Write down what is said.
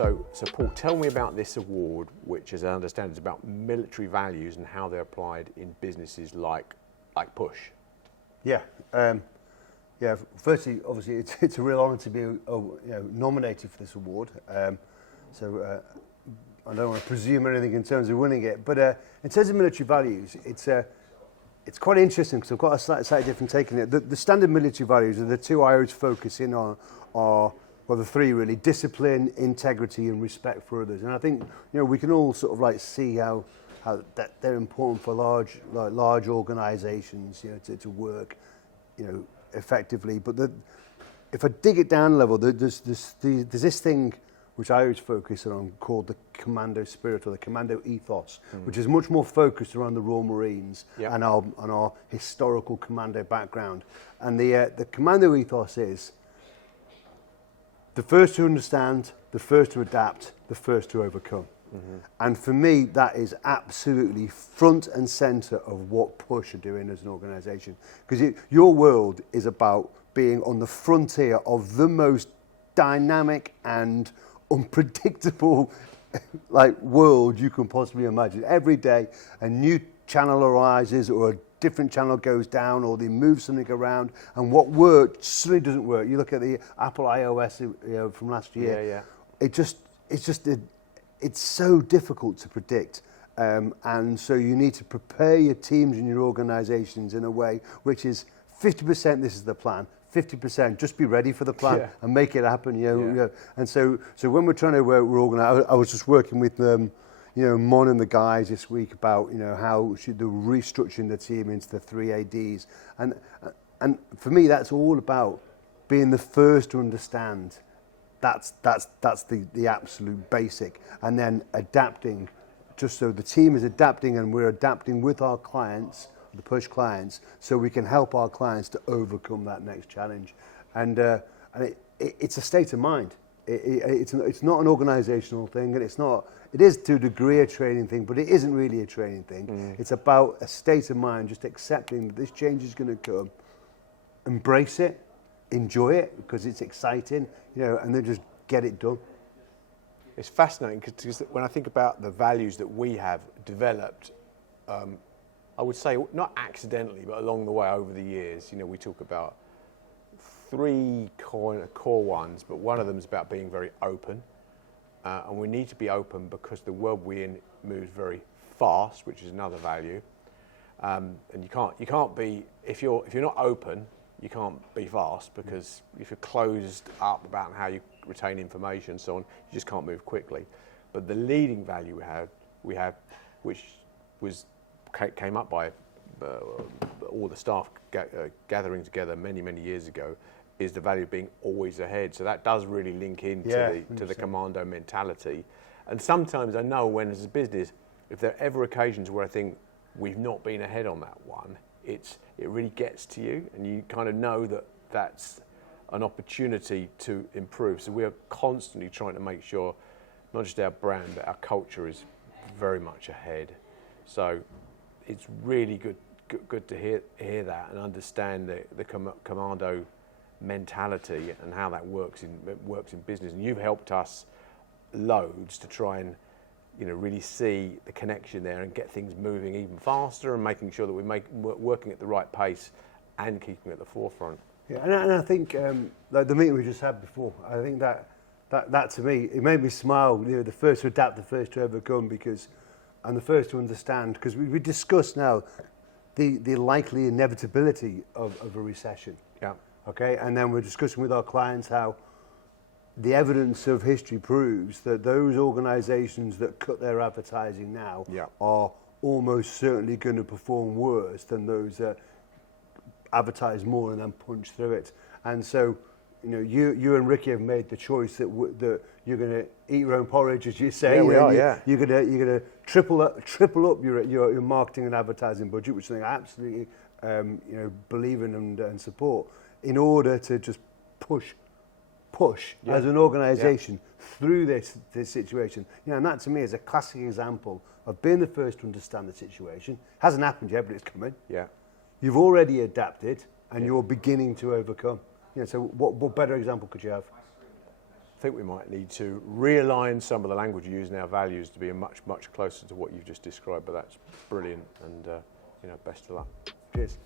So Paul, tell me about this award, which, as I understand, is about military values and how they're applied in businesses like Push. Yeah. Firstly, obviously, it's a real honour to be nominated for this award. I don't want to presume anything in terms of winning it, but in terms of military values, it's quite interesting because I've got a slightly different take on it. The standard military values are the two I always focus in on are the three really: discipline, integrity, and respect for others. And I think we can all sort of like see how that they're important for large organisations, to work, effectively. But if I dig it down a level, there's this thing which I always focus on called the Commando spirit or the Commando Ethos, which is much more focused around the Royal Marines and our historical commando background. And the Commando Ethos is the first to understand, the first to adapt, the first to overcome. And for me, that is absolutely front and centre of what Push are doing as an organisation. Because your world is about being on the frontier of the most dynamic and unpredictable world you can possibly imagine. Every day, a new channel arises or a different channel goes down or they move something around, and what worked suddenly doesn't work. You look at the Apple iOS from last year. It's so difficult to predict, and so you need to prepare your teams and your organisations in a way which is 50% this is the plan, 50% just be ready for the plan and make it happen. And so when we're trying to we're organised, I was just working with Mon and the guys this week about how they're restructuring the team into the 3 ADs, and for me that's all about being the first to understand. That's the absolute basic, and then adapting, just so the team is adapting and we're adapting with our clients, the Push clients, so we can help our clients to overcome that next challenge. And it's a state of mind. It's not an organisational thing, and it is to a degree a training thing, but it isn't really a training thing. It's about a state of mind, just accepting that this change is going to come, embrace it, enjoy it because it's exciting, and then just get it done. It's fascinating because when I think about the values that we have developed, I would say not accidentally, but along the way over the years, we talk about 3 core ones, but one of them is about being very open, and we need to be open because the world we're in moves very fast, which is another value, and you can't be if you're not open. You can't be fast because if you're closed up about how you retain information and so on, you just can't move quickly. But the leading value we have, which came up by all the staff gathering together many years ago, is the value of being always ahead. So that does really link into the commando mentality. And sometimes I know when as a business, if there are ever occasions where I think we've not been ahead on that one, it really gets to you, and you kind of know that that's an opportunity to improve. So we are constantly trying to make sure not just our brand, but our culture is very much ahead. So it's really good to hear that and understand the commando mentality and how that works in business. And you've helped us loads to try and really see the connection there and get things moving even faster and making sure that we're working at the right pace and keeping at the forefront. Yeah, and I think the meeting we just had before, I think that to me, it made me smile. The first to adapt, the first to overcome, and the first to understand, because we discussed now the likely inevitability of a recession. Yeah. Okay, and then we're discussing with our clients how the evidence of history proves that those organisations that cut their advertising now are almost certainly going to perform worse than those that advertise more and then punch through it. And so, you and Ricky have made the choice that you're going to eat your own porridge, as you say. You're going to triple up your marketing and advertising budget, which I absolutely believe in and support, in order to just push as an organisation through this situation. And that to me is a classic example of being the first to understand the situation. Hasn't happened yet, but it's coming. Yeah. You've already adapted and you're beginning to overcome. So what better example could you have? I think we might need to realign some of the language we use in our values to be much, much closer to what you've just described, but that's brilliant, and best of luck. Cheers.